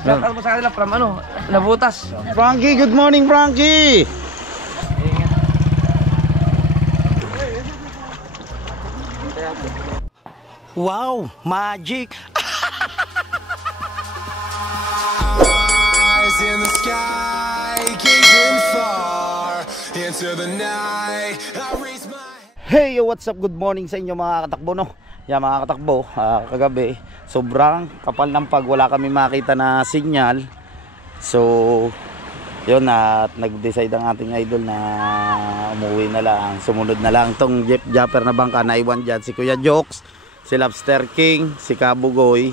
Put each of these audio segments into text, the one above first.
Shout out mo sa kanila from Nabutas. Frankie, good morning Frankie. Wow, magic. Eyes in the sky, gazing far into the night. I raise my Hey, what's up? Good morning sa inyo mga katakbo, no? Yan mga katakbo, kagabi sobrang kapal ng pag wala kami makita na signal. So yun, at nag-decide ang ating idol na umuwi na lang. Sumunod na lang tong Jeep Japper na bangka na iwan dyan. Si Kuya Jokes, si Lobster King, si Kabugoy,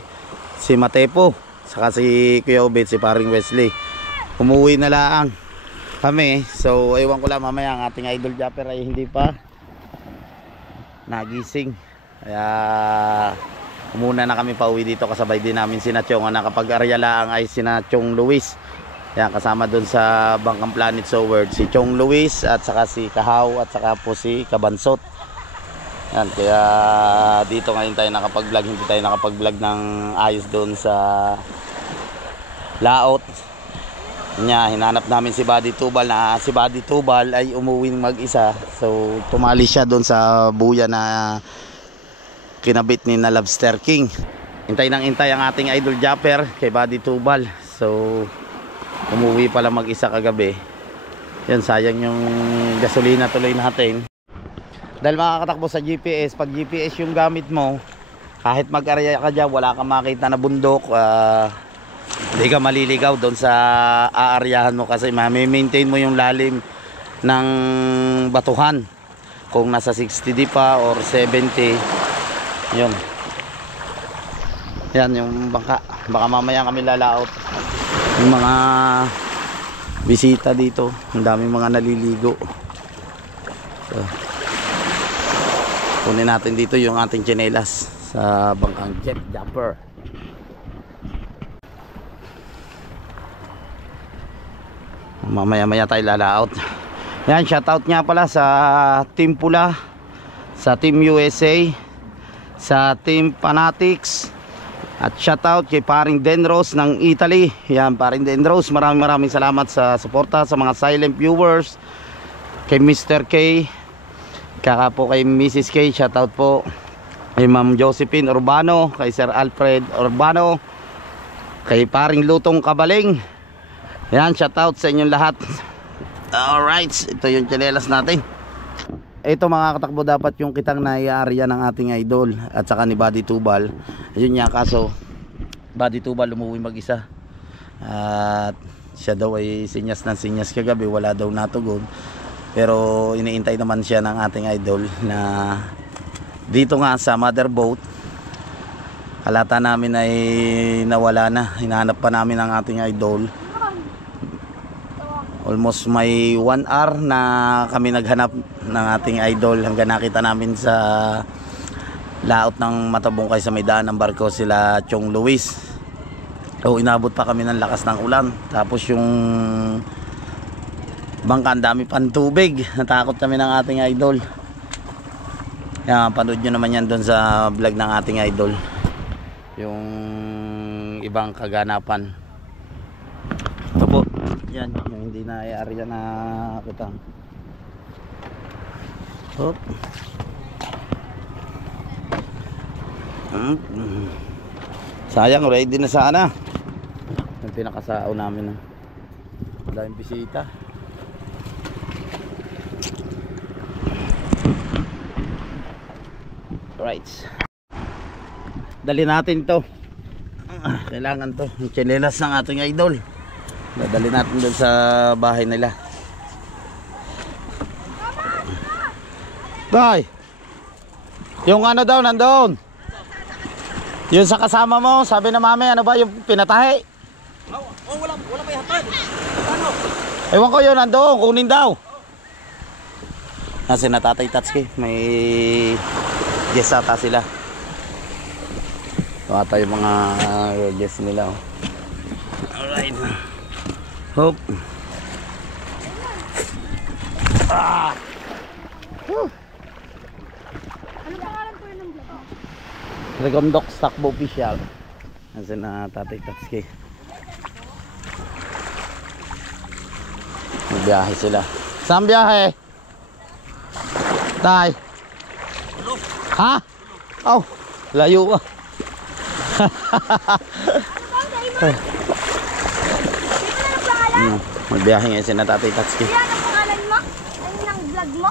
si Matepo, saka si Kuya Obed, si Paring Wesley. Umuwi na lang kami. So ewan ko lang mamaya ang ating idol Japper ay hindi pa nagising. Kaya umuna na kami pauwi dito, kasabay din namin si Nachong. Ang nakapag-arya lang ay si Nachong Luis. Yan, kasama dun sa Bangkang Planet Soward si Chong Luis at saka si Kahaw at saka po si Kabansot. Yan, kaya dito ngayon tayo nakapag-vlog. Hindi tayo nakapag-vlog ng ayos doon sa laot nya. Hinanap namin si Buddy Tubal, na si Buddy Tubal ay umuwing mag-isa. So tumali siya doon sa buya na kinabit ni na Lobster King. Hintay nang hintay ang ating idol Japper kay Buddy Tubal. So umuwi pala mag-isa kagabi. Yan, sayang yung gasolina tuloy natin. Dahil makakatakbo sa GPS, pag GPS yung gamit mo, kahit mag-arya ka dyan, wala kang makita na bundok, hindi ka maliligaw doon sa aaryahan mo, kasi ma-maintain mo yung lalim ng batuhan. Kung nasa 60D pa or 70, yun. Yan yung baka mamaya kami lalaot. Yung mga bisita dito, ang daming mga naliligo. So, kunin natin dito yung ating tsinelas sa bangkang Jeep Japper. Mamaya tayo lalaot. Yan, shoutout nga pala sa Team Pula, sa Team USA, sa Team Fanatics, at shoutout kay Paring Denros ng Italy. Yan, Paring Denros, maraming salamat sa suporta sa mga silent viewers. Kay Mr. K, kaka po kay Mrs. K, shoutout po kay Ma'am Josephine Urbano, kay Sir Alfred Urbano, kay Paring Lutong Kabaling. Yan, shoutout sa inyong lahat. Alright, ito yung tsinelas natin. Ito mga katakbo, dapat yung kitang naiaarya ng ating idol at saka ni Buddy Tubal. Ayun nga, kaso Buddy Tubal umuwi mag-isa. At siya daw ay sinyas kagabi, wala daw natugon. Pero iniintay naman siya ng ating idol na dito nga sa mother boat. Halata namin ay nawala na. Hinahanap pa namin ang ating idol. Almost may 1 hour na kami naghanap ng ating idol hanggang nakita namin sa laot ng Matabungkay sa may daan ng barko sila Chong Luis. So inabot pa kami ng lakas ng ulan. Tapos yung bangka, ang dami pang tubig. Natakot kami ng ating idol. Yan, panood nyo naman yan doon sa vlog ng ating idol, yung ibang kaganapan. Ito po, yan yung hindi na i-area na kita. Hop. Sayang, ready na sana. Yung pinakasao namin, daming bisita. Right, dali natin to. Kailangan to, yung tsinelas ng ating idol. Dadali natin doon sa bahay nila. Tay, yung ano daw nandoon, yun sa kasama mo, sabi na mami, ano ba yung pinatahe? Wala may hatid. Ano? Ewan ko, yun nandoon, kunin daw. Kasi na Tatay Tatsuki, may guest ata sila. Ito ata yung mga guest nila. Alright. Hop. Ah. Ano pangalan po yun ng vlog? Regondok Stockbo Official. Kasi na Tatay Tatsuki. Biyahe sila. Saan biyahe? Tay. Ha? Oh, layo ka. Magbiyahe ngayon si Tatay Tatsuki. Yan ang pangalan mo? Ano ang vlog mo?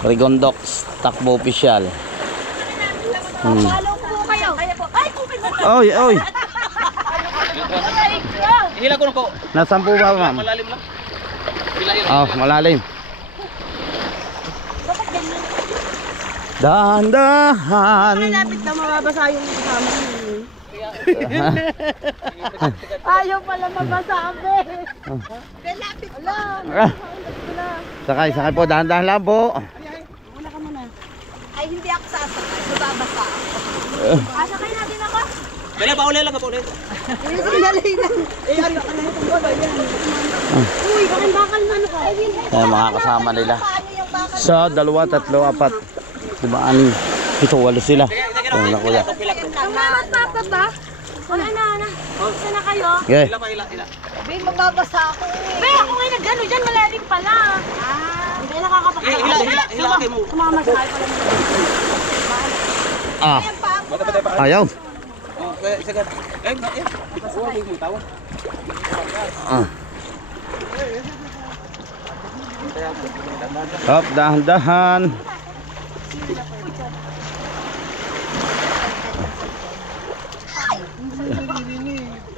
Rigondox, takbo official. Follow po kayo. Kaya po. Ay, kupin mo. Oy, oy. Hila ko na ko. Nasaan po ba, ma'am? Malalim lang. Oh, malalim. Dahan-dahan. Malapit na mababasa yung kasama mo. Ayaw pala mabasa abe. Malapit lang. Sakay, sakay po. Dahan-dahan lang po. Una ka muna. Ay, hindi ako sasakay. Mababasa ako. Asakay natin ako. Dali pa uli lang ka po ulit. Dali lang. Eh, ano ka na itong bola yan. Uy, bakal man ako. Ayan, mga kasama nila. Sa 2, 3, 4. Diba, 6, 7, 8 sila. Oh, na kuya. Ang mga papa ba? Wala na. Saan na kayo? Okay. Hila. Be, mababasa ako. Be, ako ngayon nag-ano dyan. Malalim pala. Hindi nakakapakita. Hila kayo mo. Sumama sa pala mo. Ah. Ayaw. Sagad. Huwag mo tawa. Ah. Hop, dahan-dahan.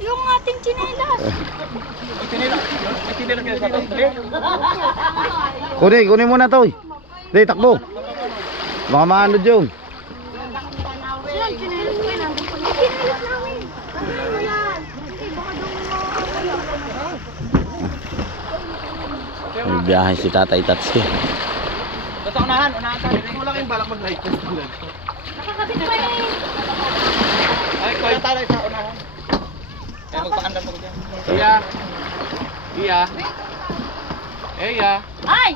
Yung ating chinelas. Kunin mo na to. Dali, takbo. Baka maano dyan. Yan, chinelas ko yun. Nandun po. Yung chinelas namin. Ano yan? Okay, baka doon May biyahe si Tatay Tatsuki. Basta unahan ka. Hindi mo lang yung balak mag-light test. nakakabit pa eh. Ay, kaya tayo sa unahan. Kaya magpaandar mo dyan. Iya. Ay!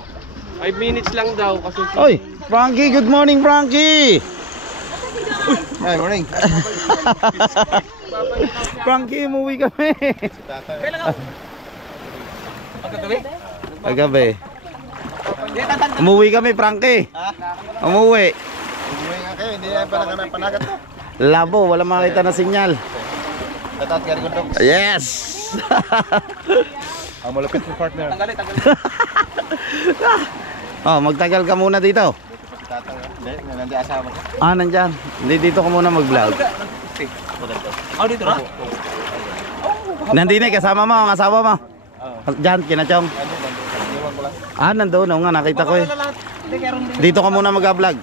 5 minutes lang daw kasi Oy, Frankie, good morning, Frankie. Ay, morning. Frankie, umuwi kami. Kailan ako? Pagkagabi? Kagabi. Umuwi kami, Frankie. Umuwi. Umuwi nga kayo, hindi na pala panagat to. Labo, wala makita na sinyal. Tatat ka rin kong Yes! Ang malapit ng partner. Tanggalin. Oh, magtagal ka muna dito. Hindi, nandiyan asawa ko. Ah, nandyan. Hindi, dito ka muna mag-vlog. Dito na? Nandito kasama mo, ang asawa mo. Diyan, kinachong. Iwan ko lang. Ah, nandoon. Oo nga, nakita ko eh. Dito ka muna mag-vlog.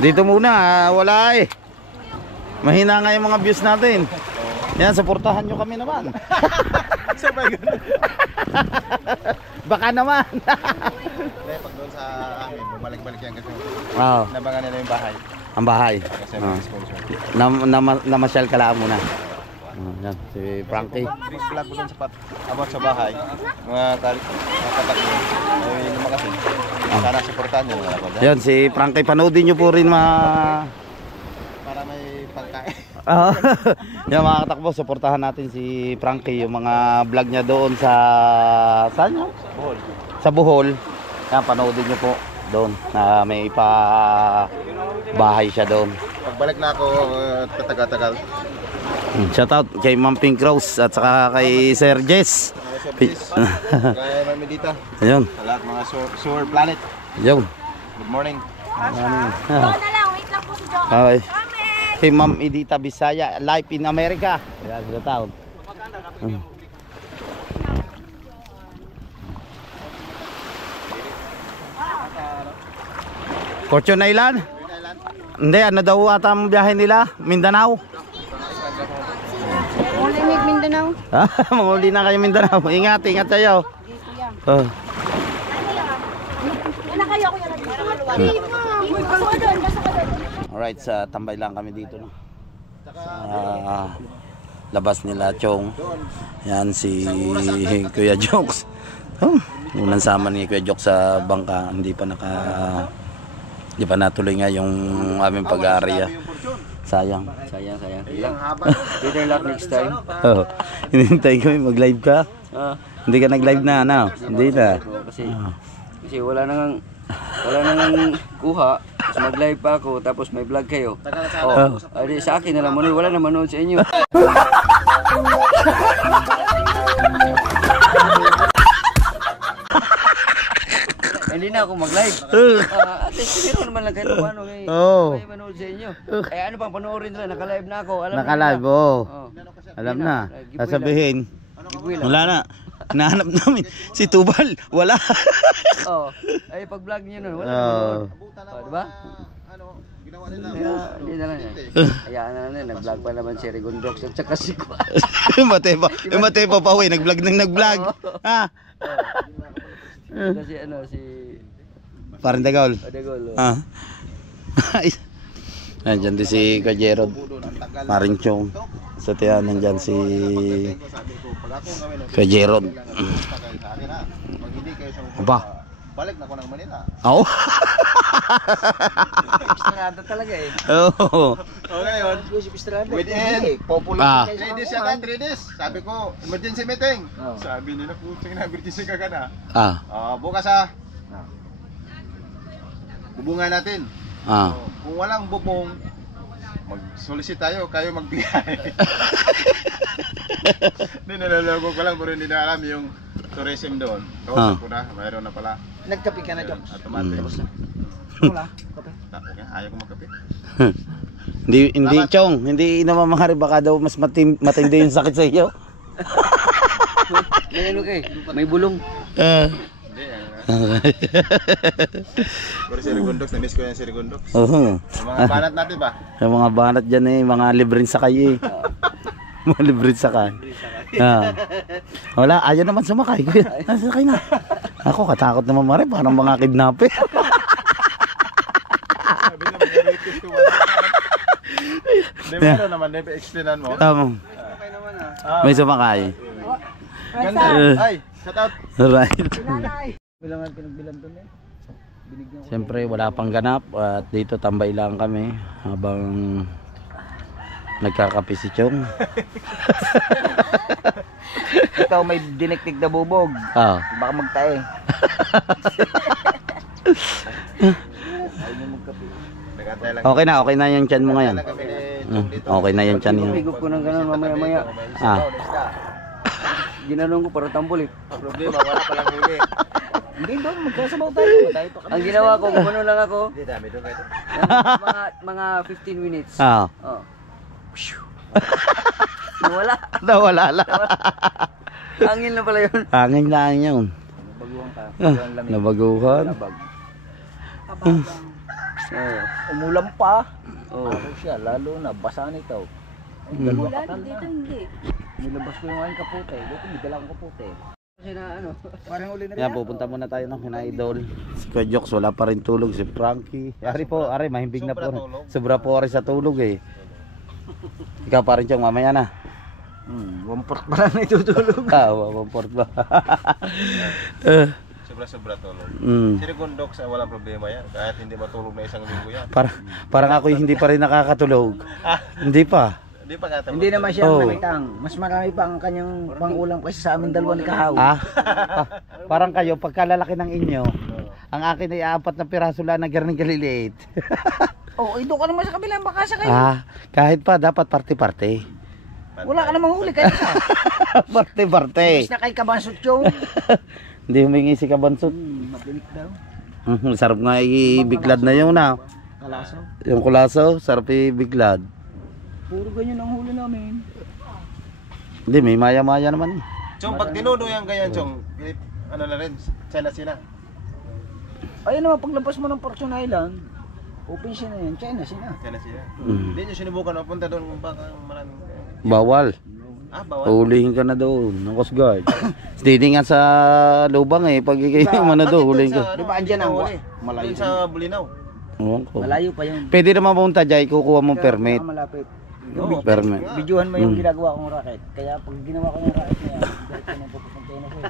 Dito muna, wala eh. Mahina nga yung mga views natin. Yan, suportahan nyo kami naman. Sabay ganun. Baka naman. Hindi, pag doon sa amin, bumalik-balik yan kasi Wow, nabangan nila yung bahay. ang bahay. Kasi Oh. may sponsor. Namasyal ka lang muna. Yan, si Frankie. Big vlog ko doon sa about sa bahay. Mga katak mo. Ay, naman kasi. Sana supportahan nyo naman ako. Yan, si Frankie, panoodin nyo po rin Para may pangkain. Yan mga katakbo, suportahan natin si Frankie, yung mga vlog niya doon sa saan yun? Bohol. Sa Bohol. Yan, panoodin nyo po doon na may bahay siya doon. Pagbalik na ako, tatagal-tagal. Shoutout kay Ma'am Pink Rose at saka kay Sir Jess. Kaya Mami Dita. Ayun, Sa lahat mga Sewer Planet. yun. Good morning. Doon na lang. Wait lang po si Joe. Okay. Kami! Kay Ma'am Edita Bisaya, live in America. Ayan, sa town. Fortune Island? Hindi, ano daw ata ang biyahe nila? Mindanao? Malamig Mindanao. Ha? Manguli na kayo Mindanao. Ingat, ingat kayo. Oh. Wala kayo ako yan. Hindi mo. Basta ka doon. Basta ka doon. Alright, sa tambay lang kami dito, no? Sa labas nila Chong. Yan si Kuya Jokes. Oh, unang sama ni Kuya Jokes sa bangka, hindi pa natuloy nga yung aming pag-aarya. Sayang. Better luck next time. Oh, hinihintay kami mag-live ka. Hindi ka nag-live na, ano? Hindi na. Kasi wala nang kuha. Tapos mag-live pa ako, tapos may vlog kayo. Adi sa akin na lang manood, wala na manood sa inyo. Hindi na ako mag-live. At least meron naman lang kayo paano may manood sa inyo. Kaya ano pang panoorin nila, naka-live na ako. Naka-live, Alam na. Sasabihin, wala na. Nahanap namin si Tubal, wala. Ay pag-vlog niyo nun, wala na manood. Diba? Hindi na lang yan. Hayaan na lang, nag-vlog pa naman si Rigondox at saka si Kwa. Matepo pa uwi, nag-vlog nang nag-vlog. Ha? Kasi si Parang Dagol. Dagol. Nandiyan din si Kajerod. Paring Chong. Sa tiyan, nandiyan si Kajerod. Aba. Balik na ako ng Manila. Oo. Pistrada talaga eh. Oo. Okay yun. Within popular 3 days yata, 3 days. Sabi ko, emergency meeting. Sabi nila, puting na emergency ka na. Bukas bubungan natin. Kung walang bubong, mag-solicit tayo, kayo magbigay. Hindi nalalago ko lang, pero hindi na alam yung tourism doon. Kausap ko na, mayroon na pala. Nagkape ka na, Joms? Automatic. Wala, kape. Okay, ayaw ko magkape. Hindi Chong, hindi naman mahari, baka daw mas matindi yung sakit sa iyo. May ano kay, may bulong. Hindi. Pero si Rigondox, na-miss ko yan si Rigondox. Oo. Yung mga banat natin ba? Yung mga banat dyan mga libreng sakay mga libreng sakay. Wala, ayaw naman sumakay. Nasakay na. Ako, katakot naman mare, parang mga kidnapper. Sabi niya, mga rapist ko. Hindi meron naman, explainan mo. May sumakay. Ganda. Ay, shout out. Right. Bilangan pinagbilang doon eh. Siyempre wala pang ganap at dito tambay lang kami habang nagkakape si Chong. Ikaw may diniktik na bubog. Baka magtae. Okay na yung tiyan mo ngayon. Okay na yung tiyan mo. Higop ko ng gano'n mamaya-maya. Ginanong ko para tambulit. Problema, wala palang huli. Hindi doon, magkasabaw tayo. Ang ginawa ko, kumano lang ako. Hindi, dami doon kayo. Mga 15 minutes. Nawala lang. Hangin na pala yun. Hangin lang yun. Nabaguhan ka. Nabaguhan. Umulan pa. Ano siya, lalo na, basa nito. Ulan, dito hindi. Nilabas ko yung aking kapote. Dito, may dalang kapote. Kasi na ano, parang uli na Yan, pupunta muna tayo ng kina-idol. Si Kajoks, wala pa rin tulog. Si Frankie. Ari po, mahimbing na po. Sobra po sa tulog eh. Ikaw pa rin Chong, mamaya na. 1/4 pa lang na itutulog. 1/4 ba? Sobra-sobra tulog. Si Rigondox, walang problema yan. Kahit hindi matulog na isang linggo yan. Parang ako hindi pa rin nakakatulog. Hindi pa. Hindi naman siya mamitang. Mas marami pa ang kanyang pangulam kaysa sa amin dalawa ni Kahaw. Parang kayo, pagkalalaki ng inyo, ang akin ay 4 na piraso lang na garning kaliliit. Ito ka naman sa kabilang bakasa kayo. Kahit pa, dapat parte-parte. Wala ka namang huli kayo sa. Parte-parte. Imbis na kay Kabansot yung. Hindi humingi si Kabansot. Mabilik daw. Sarap nga ibiglad na yun Kalaso. Yung kulaso, sarap ibiglad. Puro ganyan ang huli namin. Hindi, may maya-maya naman eh. Chong, pag tinudo yan ganyan, Chong, ano na rin, China. Ayun naman, paglabas mo ng Fortune Island, open siya na yan, China. Hindi nyo sinubukan mapunta doon kung baka maraming... Bawal. Bawal? Ulihin ka na doon, ng Coast Guard. Hindi nga sa lubang eh, pag ikaw na doon, ulihin ka. Di ba andyan ang malayo sa Bulinaw? Malayo pa yun. Pwede naman pumunta dyan, kukuha mong permit. Malapit. Permit. Videohan mo yung ginagawa kong racket. Kaya pag ginawa ko yung racket niya, dahil ko nang pupunta na siya.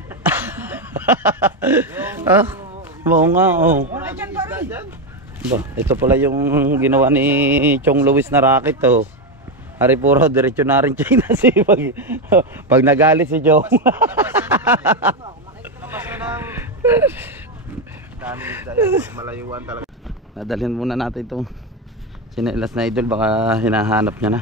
Oo nga, Wala dyan pa rin. Ito pala yung ginawa ni Chong Luis na racket Hari puro, diretso na rin China si pag nagalit si Joe. Malayuan talaga. Nadalhin muna natin itong sinelas na idol, baka hinahanap niya na.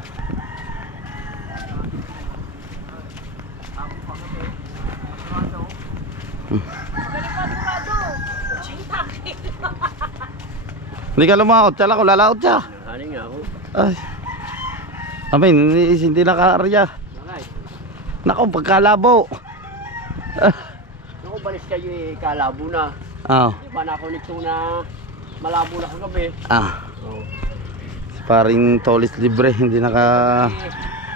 Hindi ka lumaot, tsala ko lalaot siya. Hani nga ako. Ay. Amin, hindi nakaarya. Nako, pagkalabo. Naku, balis kayo eh, kalabo na. Ah. Di ba na ako nito na malabo na kagabi? Ah. Paring tolis libre, hindi naka...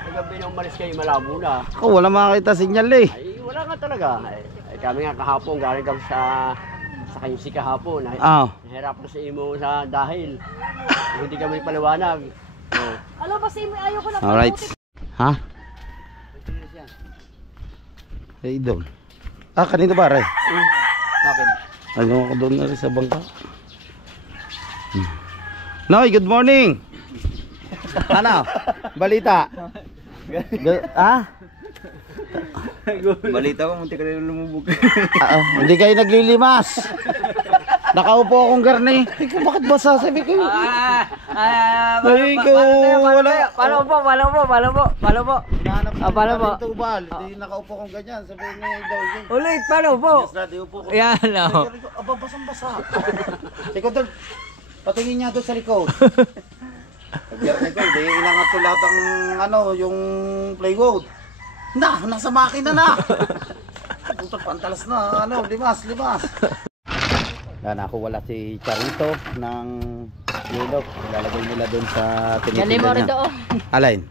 Kagabi nung balis kayo, malabo na. Ako, wala makakita sinyal eh. Ay, wala ka talaga. Ay, kami nga kahapon, galing kami sa kanyang si kahapon. Ah. Nahirap na sa imo sa dahil. Hindi kami paliwanag. Alam ba si Imo, ayaw ko lang. Alright. Ha? Hey, doon. Ah, kanina ba, Ray? Akin. Ano ako doon na rin sa bangka. Noy, good morning. Ano? Balita? Ah? Balita ko, munti ka rin lumubog. Hindi kayo naglilimas. Nakaupo akong garni. Ikaw, bakit basa? Sabi ko. Ay, ko. Wala. Palo po. Palo po. Tubal. Hindi nakaupo akong ganyan. Sabi niya daw yun. Ulit, palo po. Yes, dati upo ko. Yan, o. Aba, basang-basa. Ikaw doon. Patingin niya doon sa likod. Garni ko, hindi inangat ko lahat ang ano, yung plywood. Nasa makina na. Puto, pantalas na. Ano, limas. Yan, ako wala si Charito ng yellow. Ilalagay nila doon sa tinitinda niya. Alain?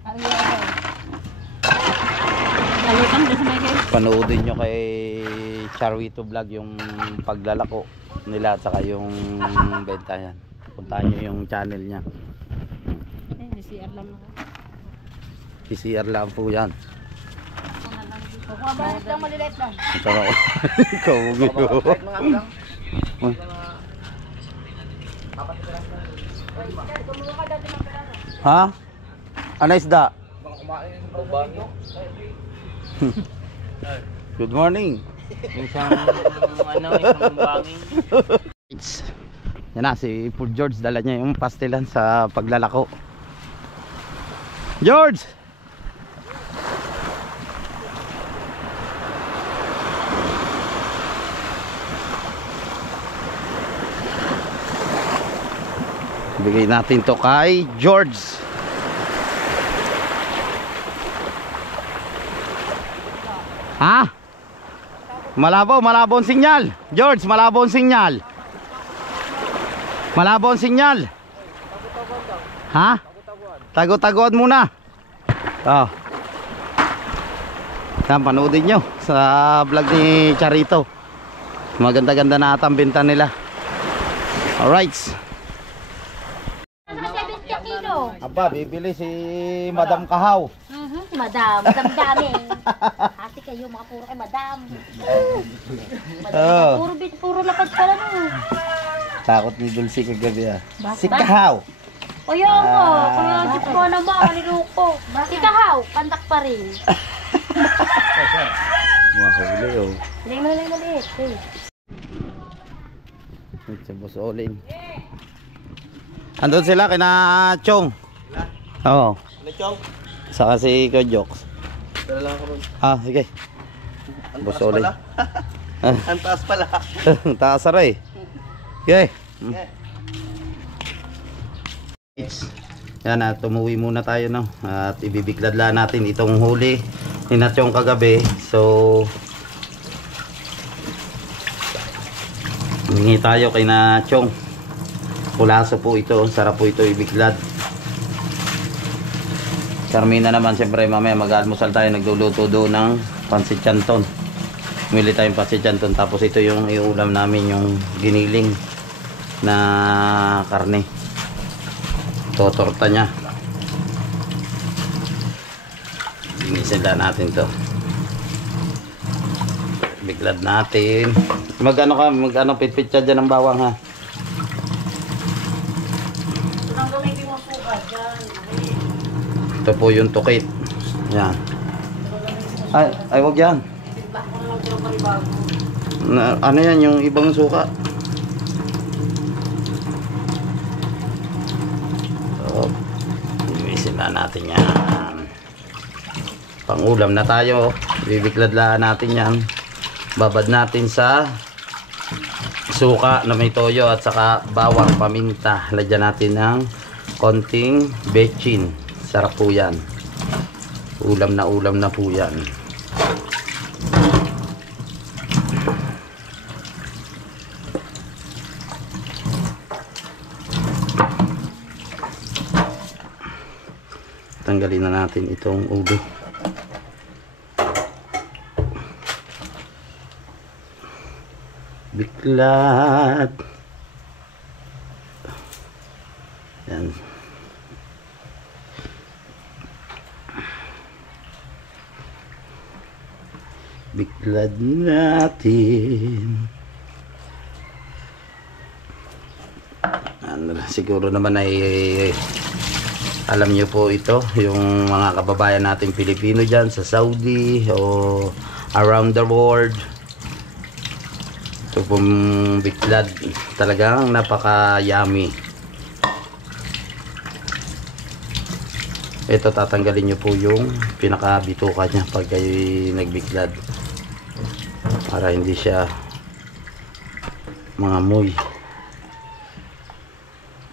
Panoodin nyo kay Charito Vlog yung paglalako nila at saka yung benta yan. Puntahan nyo yung channel niya. PCR lang po yan. Bakit lang maliliit lang? Sarap. Ikaw mo. Ha? Ano isda? Good morning. Isang bangin. Yan na, si Paul George, dala niya yung pastelan sa paglalako. George! Bigay natin to kay George. Ha? Malabo ang sinyal. George, malabo ang sinyal. Malabo ang sinyal. Ha? Tago-tagoan muna. Oh. Yan, panoodin nyo sa vlog ni Charito. Maganda-ganda na atang benta nila. Alright. Aba, bibili si Madam Kahaw. Madam dami. Hati kayo, mga puro kay Madam. Puro lapad pala no. Takot ni Dulce kagabi ah. Si Kahaw. O yun mo, kuya Jeep ko naman, kaliluko. Si Kahaw, pandak pa rin. Mahuli oh. Maliit. Sa Boss Olin. Andun sila kina Chong. Oo. Lechong. Saka si Kojoks. Dala lang ako ron. Ah, sige. Boss Olin. Ang taas pala. Taas aray. Okay. Yan na, tumuwi muna tayo no. At ibibigladla natin itong huli ni Nachong kagabi. So hingi tayo kay Nachong. Pulaso po ito, sarap po ito ibiglad. Carmina naman, siyempre mamaya mag-almusal tayo, nagluluto doon ng pansit canton. Umili tayong pansit canton, tapos ito yung iulam namin, yung giniling na karne. Totorta niya. Sinisila natin to. Biglad natin. Mag-ano pitpit siya dyan ng bawang ha. Ito po yung tukit. Yan. Ay wag yan. Ano yan yung ibang suka? So, linisin na natin yan. Pangulam na tayo. Bibikladlaan natin yan. Babad natin sa suka na may toyo at saka bawang, paminta. Lagyan natin ng konting bechin. Sarap po yan. Ulam na po yan. Tanggalin na natin itong ulo. Biklad. Yan. Biklad natin. Ano, siguro naman ay alam nyo po ito, yung mga kababayan natin Pilipino dyan sa Saudi o around the world. Ito pong biklad talagang napaka yummy. Ito tatanggalin nyo po yung pinakabituka nya pag kayo nagbiklad para hindi siya mangamoy.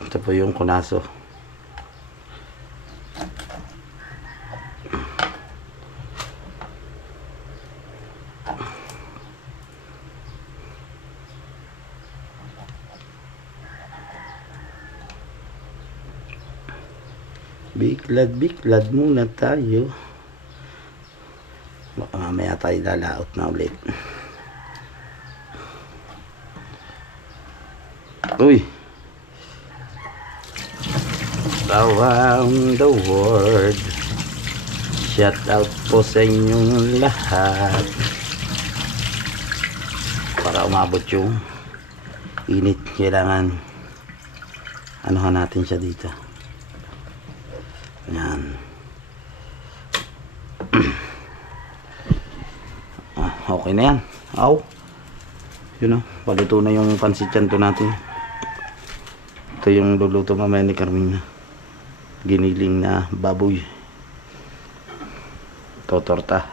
Ito po yung kunaso. Biklad muna tayo. Baka mamaya tayo lalaot na ulit. Uy! Around the world, shout out po sa inyong lahat. Para umabot yung init, kailangan anuhan natin siya dito. Yan. Okay na yan. Aw. Yun o. Paluto na yung pansit chanto natin. Ito yung luluto mamaya ni Carmina. Giniling na baboy. Ito torta.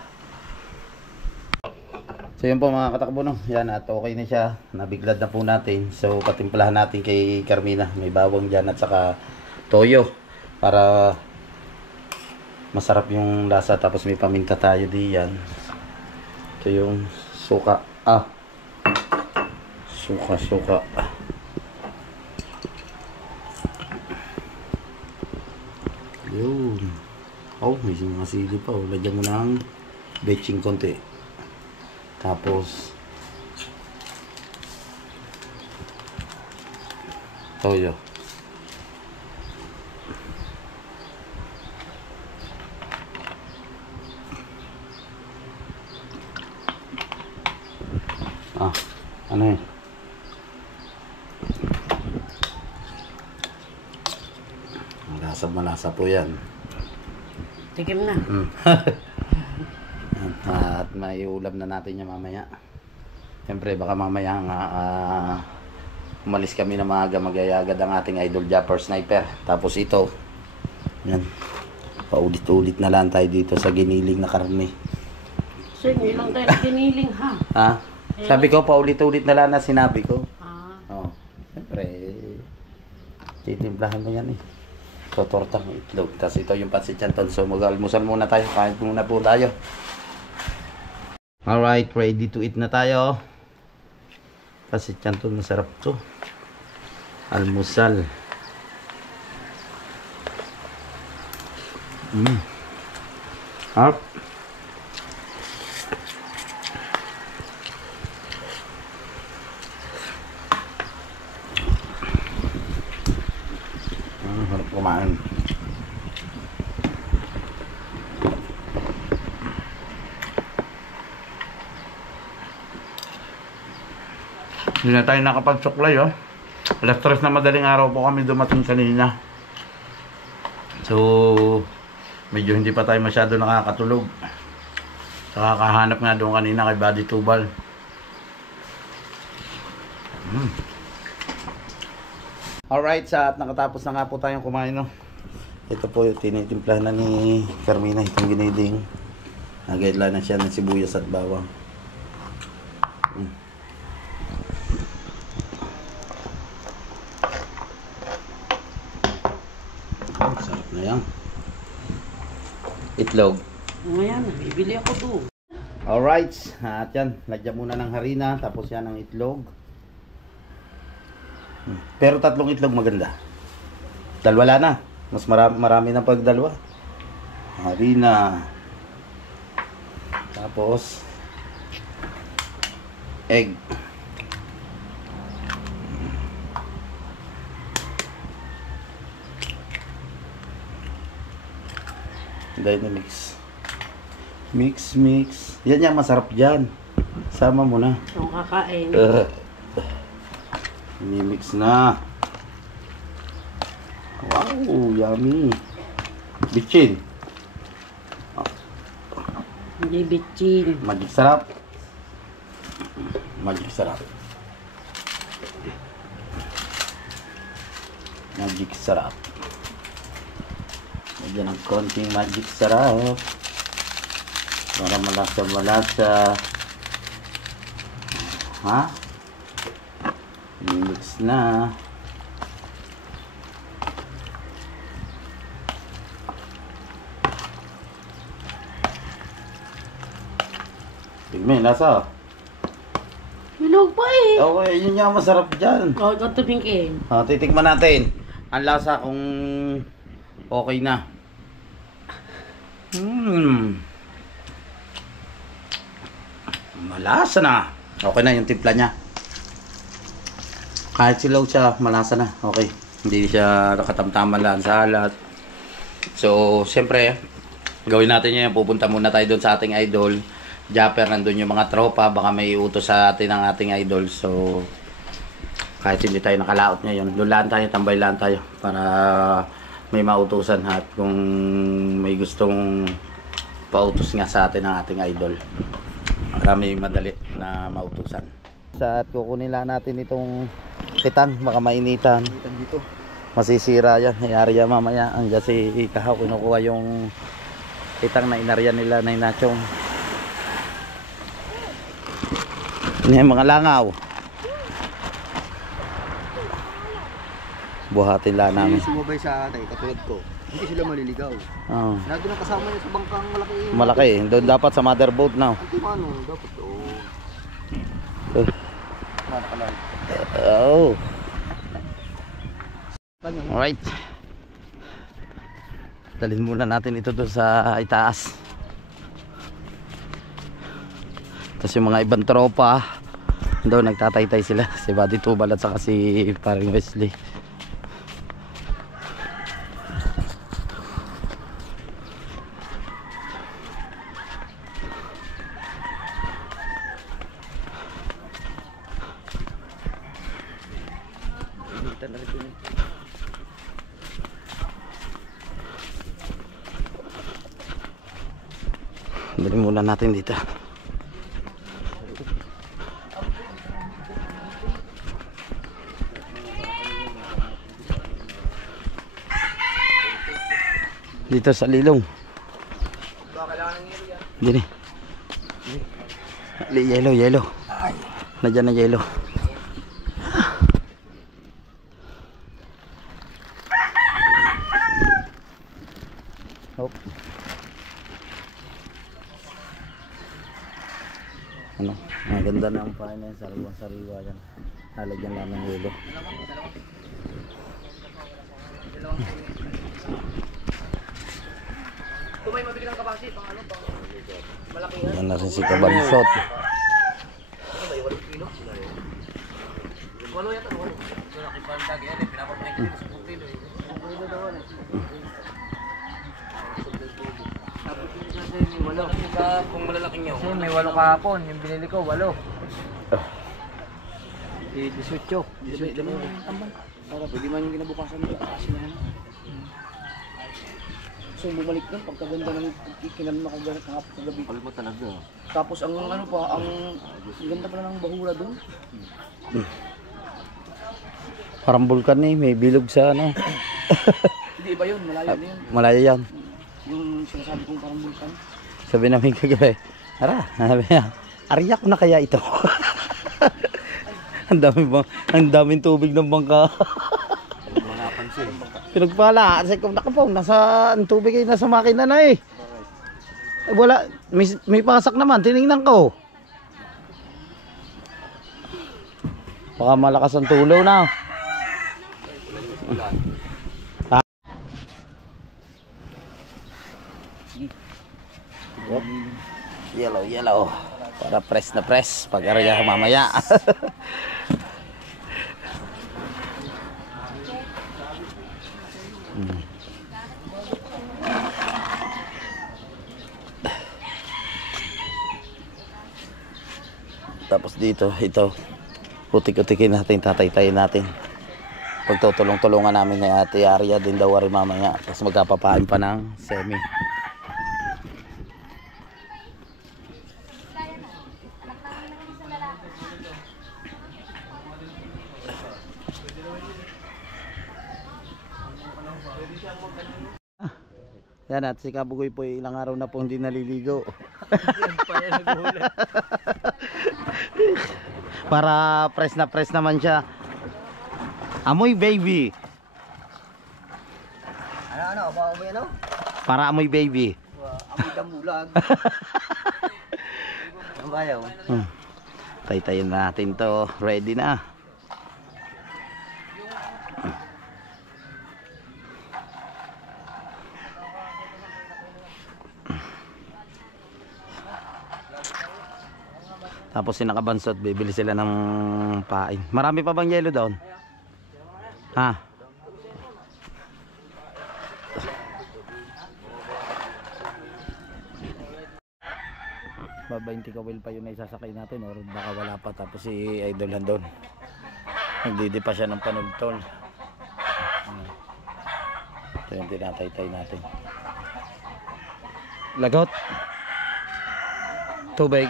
So yun po mga katakbo, no. Yan, at okay na siya. Nabiglad na po natin. So patimplahan natin kay Carmina. May bawang dyan at saka toyo. Para masarap yung lasa, tapos may paminta tayo diyan. Ito yung suka. Suka. Yun. Oh, may mga sili pa. Lagyan mo ng bechin konti. Tapos toyo. Ano yun? Malasa po yan. Tikim na. At may ulam na natin yan mamaya. Siyempre baka mamaya nga umalis kami na maaga, mag-ayagad ang ating idol Japper Sniper. Tapos ito, yan, paulit-ulit na lang tayo dito sa giniling na karne. So, ilang tayo giniling ha? Ha? Sabi ko, paulit-ulit na lang na sinabi ko. Oh, siyempre, titimplahan mo yan eh. So, tortang itlog. Tapos ito yung pansit canton. So, mag-almusal muna tayo. Kain muna po tayo. Alright, ready to eat na tayo. Pansit canton, masarap to. Almusal. Harap. Harap kumain. Hindi na tayo nakapagsuklay, oh. Alas 3 na madaling araw po kami dumating kanina. So, Medyo hindi pa tayo masyado nakakatulog. Saka kahanap nga doon kanina kay Buddy Tubal. Alright, at nakatapos na nga po tayong kumain, no? Ito po yung tinitimplahan na ni Carmina, itong giniding. Nag-guideline na siya ng sibuyas at bawang. Sarap na yan. Itlog. Ngayon, bibili ako doon. Alright, at yan, lagyan muna ng harina, tapos yan ang itlog. Pero 3 itlog maganda. Dalawa na. Mas marami na pag dalawa. Harina. Tapos egg. Dynamix. Mix. Yan yung masarap dyan. Sama mo na. Yung kakain. Mimix na. Wow, yummy. Bitchin. Hindi bitchin. Magic sarap. Magic sarap. Magic sarap. Lagyan ng konting magic sarap. Para malasa. Ha? Mix na. Tignan, lasa. Hilog pa eh. Okay, yun nga masarap dyan. O, ikaw tumingin. Titikman natin. Ang lasa kung okay na. Malasa na. Okay na yung timpla niya. Kahit silaw siya, malasa na. Okay. Hindi siya nakatamtaman lang sa halat. So, siyempre, gawin natin yan. Pupunta muna tayo doon sa ating idol. Japper, nandun yung mga tropa. Baka may utos sa atin ng ating idol. So, kahit hindi tayo nakalaot ngayon, lulaan tayo, tambay lang tayo. Para may mautusan. At kung may gustong pautos nga sa atin ng ating idol, marami madali na mautusan. At kukunin lang natin itong kitang, baka mainitan. Dito. Masisira yan, hayari yan mamaya. Andiyan si Ikahaw, kinukuha yung kitang na inaryan nila na inachong. Yan yung mga langaw. Buhatin lang namin. Sumabay sa atin, katulad ko. Hindi sila maliligaw. Oh. Nandun ang kasama niya sa bangkang malaki. Malaki, doon dapat sa motherboat na. Hindi man, dapat doon. Oh. Alright. Dalhin muna natin ito doon sa itaas. Tapos yung mga ibang tropa doon nagtataytay sila. Si Buddy Tubal at saka si Paring Wesley. Dali muna natin dito. Dito sa Lilong. Dini. Yelo. Nandiyan na yelo. Hop. Ano? Maganda na ang pahay na yan. Sariwa yan. Halagyan lang ng yelo. Yan na rin si Kabansot. Kung malalaking nyo. Kasi may 8 kahapon, yung binili ko 8. 18. Para pwede man yung ginabukasan nila. Kasi na yan. So bumalik nun, pagkaganda ng kinanon ako kahapon kagabi. Alam mo talaga. Tapos ang ano pa, ang ganda pala ng bahura doon. Parang bulkan eh, may bilog sa ano. Hindi iba yun, malayo na yun. Malayo yan. Yung sinasabi kong parang bulkan. Sabi namin kagabi, Ara, sabi niya, ariya ko na kaya ito. Ang daming tubig ng bangka. Pinagpala, kasi kung nakapong, nasa ang tubig ay nasa makina na eh. Wala, may pasak naman, tinignan ko. Baka malakas ang tulo na. Yellow, yellow. Para press na press pag arya mamaya. Tapos dito, ito utik-utikin natin, tataytayin natin. Pagtutulong-tulungan namin na Ate Arya din daw rin mamaya. Tapos magkapapain pa ng semi. Yan at si Kabugoy po ilang araw na po hindi naliligo. Para press naman siya. Amoy baby. Ano, amoy ano? Para amoy baby. Amoy damulag. Ang bayaw. Taytayin natin to. Ready na. Tapos sinakabansot, bibili sila ng pain. Marami pa bang yelo doon? Ha? Babainti kawil pa yun na isasakay natin or baka wala pa. Tapos si Idol handon. Nagdidi pa siya ng panultol. Ito yung tinataytay natin. Lagot. Tubig.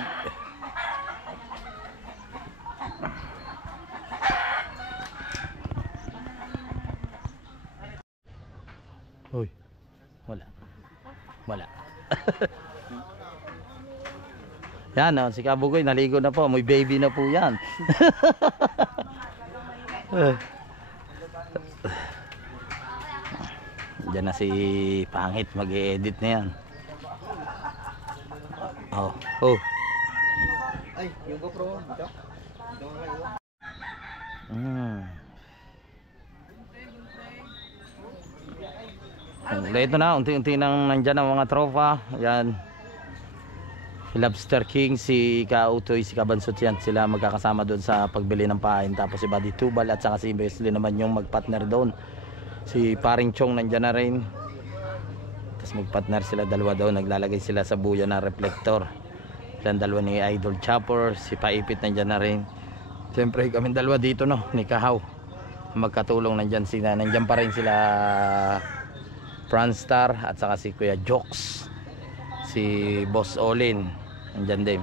Uy, wala. Yan o, si Kabugoy naligo na po, may baby na po yan. Diyan na si Pangit, mag-i-edit na yan. Oh. Ay, yung GoPro dito. Ito na, unti-unti nang nandyan ang mga tropa. Yan. Si Lobster King, si Kautoy, si Kabansot yan. Sila magkakasama doon sa pagbili ng pain. Tapos si Buddy Tubal at saka si Wesley naman yung magpartner doon. Si Paring Chong nandyan na rin. Tapos magpartner sila dalawa doon. Naglalagay sila sa buya na reflector. Silang dalawa ni Idol Chopper. Si Paipit nandyan na rin. Siyempre kami dalawa dito no, ni Kahaw. Magkatulong nandyan pa rin sila Franstar at saka si Kuya Jokes, si Boss Olin nandyan din.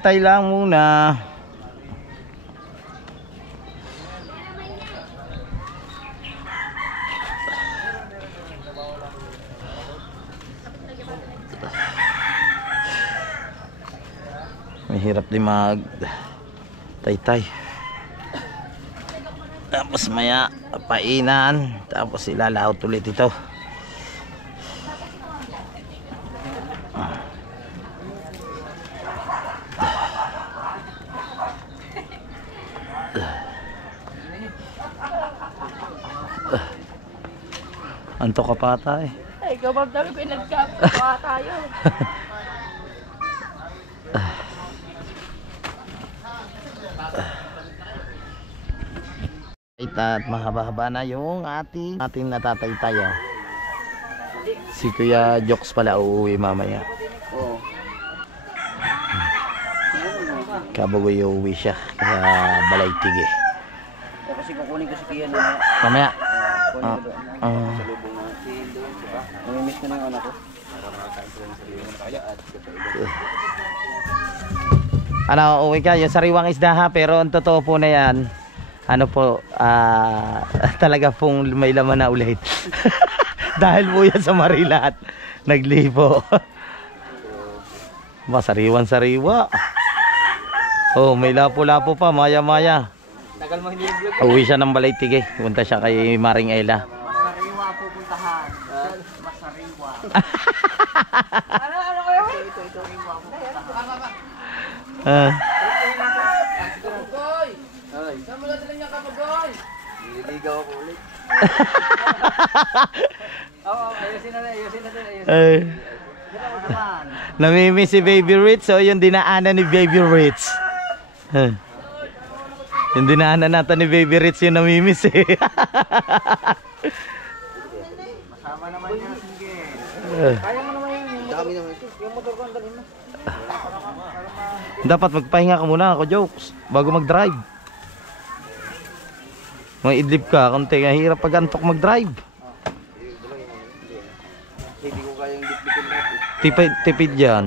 Tay lang muna. Mahirap din mag tay. Tapos maya painan, tapos ilalahot ulit ito. Antok ka pa ata eh. Ay, gabab dami pinagkapa tayo. At mahaba-haba na yung ating natatay-tay. Si Kuya Jokes pala uuwi mamaya. Oo. Kabagoy uuwi siya kaya Balaytige. O kasi kukunin ko si Kian na Mamaya. kunin ko doon. Sa lubong na si doon, diba? Namimiss na ng anak ko. Para makakain sila ng sarili ng kaya at Ano, uwi ka, yung sariwang isda ha, pero ang totoo po na yan, ano po, talaga pong may laman na ulit. Dahil po yan sa Marilat, naglipo. Ba, sariwan-sariwa. Oh, may lapo-lapo pa, maya-maya. Tagal mo hindi yung vlog. Uwi siya ng Balaytige, punta siya kay Maring Ella. Masariwa pupuntahan. Masariwa. Ano kayo? Ito riwa pupuntahan. Kapagoy! Saan mo natin niya kapagoy? nililigaw ako ulit. Oo, ayusin natin. Ay. Naman. Namimiss si Baby Ritz, so yung dinaanan ni Baby Ritz. Yung dinaanan natin ni Baby Ritz yung namimiss eh. Masama naman yan. Sige. Kaya mo naman yung Dami naman ito. yung motor ko ang dalhin mo. Dapat magpahinga ka muna ako, Jokes, bago mag-drive. Idlip ka, konti nga hirap pag antok mag-drive. Hindi ko kayang bitbitin natin. Tipid yan.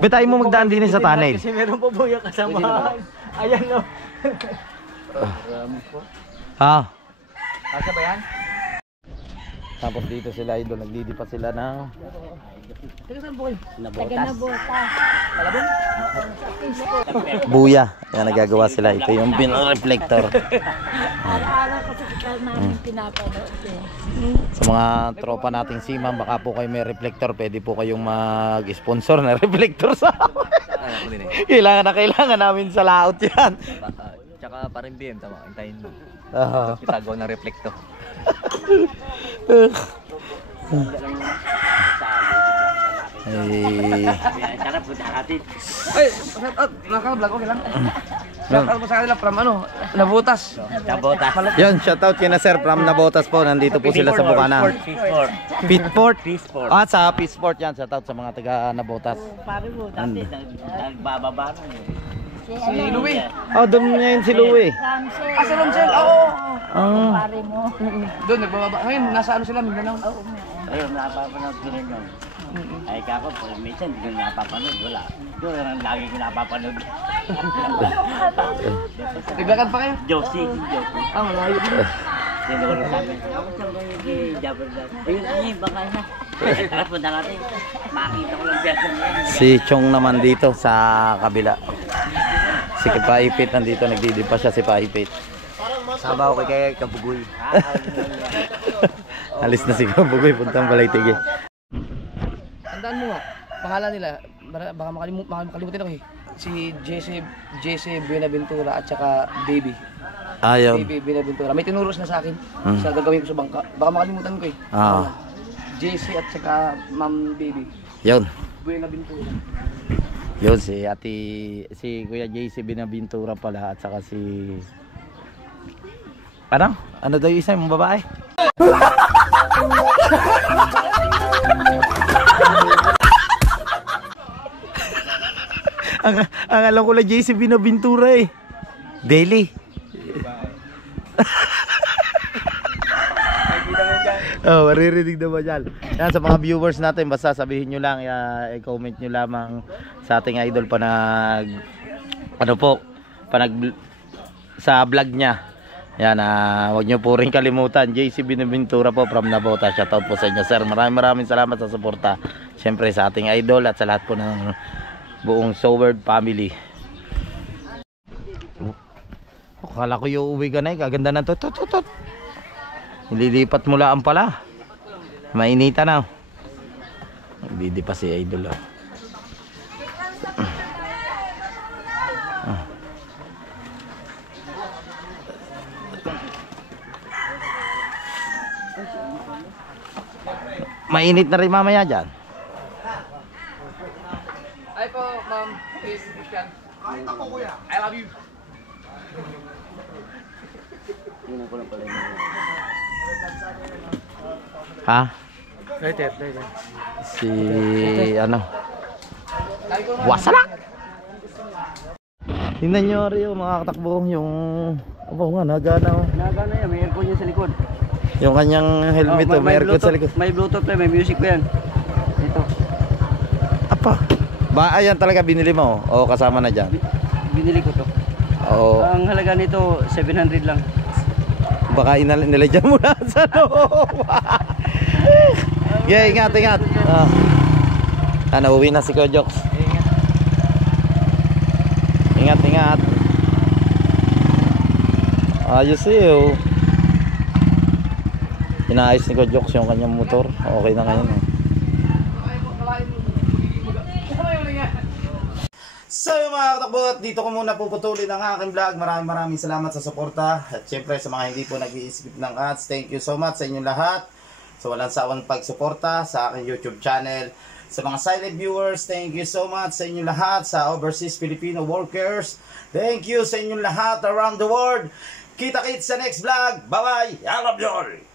Betay mo magdaan din sa tunnel. Kasi meron po po yung kasamahan. Ayan no. Ha? Asa ba yan? Tapos dito sila idol, nagdidipat sila ng Taga na bota. buya. Yan nagagawa sila. Ito yung reflector. Araw-araw kasi kita namin pinapanood eh. Sa mga tropa nating seaman, baka po kayo may reflector, pwede po kayong mag-sponsor na reflector sa amin. Kailangan namin sa laot yan. Tsaka parang BM, tama. Hintayin mo. Ah. Itagaw ng reflector. Sarap punta natin. Ay, shout out. Naka-vlog, okay lang. Shout out mo sa kanila from ano, Nabutas. Nabotas. Yan, shoutout kina Sir from Nabotas po. Nandito po sila sa Bukana. Pitport. Ah, sa Pitport yan. Shoutout sa mga taga Nabotas. Pare mo, dati nagbababa na eh. Si Louie. Oh, doon niya yun si Louie. Ramsey. Ah, si Ramsel. Oo. Ah. Pare mo. Doon, nagbababa. Ngayon, nasa ano sila, Mindanao. Ayun, napapanood ko rin yun. Ay kako, minsan hindi ko napapanood, wala. Doon lang lagi ko napapanood. Naglakad pa kayo? Josie. Ah, malayo din. Sino ko rin sabi, ako saan ko yung Jabber Dad? Ayun, baka na. Tapos punta natin, makita ko lang piyasa niya. Si Chong naman dito sa kabila. Si Paipit nandito, nagdidipa siya si Paipit. Sama ko kay Kabugoy. Alis na si Kabugoy, puntang Balaytige. Tandaan mo nga, pangalan nila, baka makalimutin ako eh. Si Jesse Buenaventura at saka Baby. Ayun. Baby Buenaventura. May tinuros na sa akin sa gagawin ko sa bangka. Baka makalimutan ko eh. Ah. Jesse at saka Ma'am Baby. Yun. Buenaventura. Yun si Kuya JC Binaventura pala at saka si ano daw yung isa yung babae? ang alam ko lang JC Binaventura eh. Daily. Oh, maririnig naman yan. Yan sa mga viewers natin, basta sabihin nyo lang, i-comment nyo lamang sa ating idol sa vlog niya. Yan, wag nyo po rin kalimutan, JC Binaventura po from Nabota. Shoutout po sa inyo, sir. Maraming salamat sa suporta. Siyempre sa ating idol at sa lahat po ng buong Soward family. Kala ko yung uwi ka na eh, kaganda na to. Nililipat mo lang pala. Mainita na. Nagbidi pa si idol. Mainit na rin mamaya dyan. Ay po, ma'am. Please, Christian. Kahit ako kuya. I love you. Yun ako lang pala. Ha? Later. Si ano? Wasalak! Tingnan nyo rin yung mga katakbo yung aba nga nagana oh. Nagana yan, may aircon yan sa likod. Yung kanyang helmet oh, may aircon sa likod. May Bluetooth na, may music pa yan. Ito. Apa? Ba ayan talaga binili mo o kasama na dyan? Binili ko to. Oo. Ang halaga nito 700 lang. Baka nilagyan mo na sa loob. Yeah, ingat. Ano, uwi na si Kojoks. Ingat. Ayos eh. Inaayos ni Kojoks yung kanyang motor. Okay na ngayon. So mga katakbot, dito ko muna puputulin ang aking vlog. Maraming salamat sa suporta. At syempre sa mga hindi po nag-i-skip ng ads, thank you so much sa inyong lahat. Sa walang sawang pagsuporta sa aking YouTube channel. Sa mga silent viewers, thank you so much sa inyong lahat. Sa overseas Filipino workers, thank you sa inyong lahat around the world. Kita-kits sa next vlog. Bye-bye. I love you all.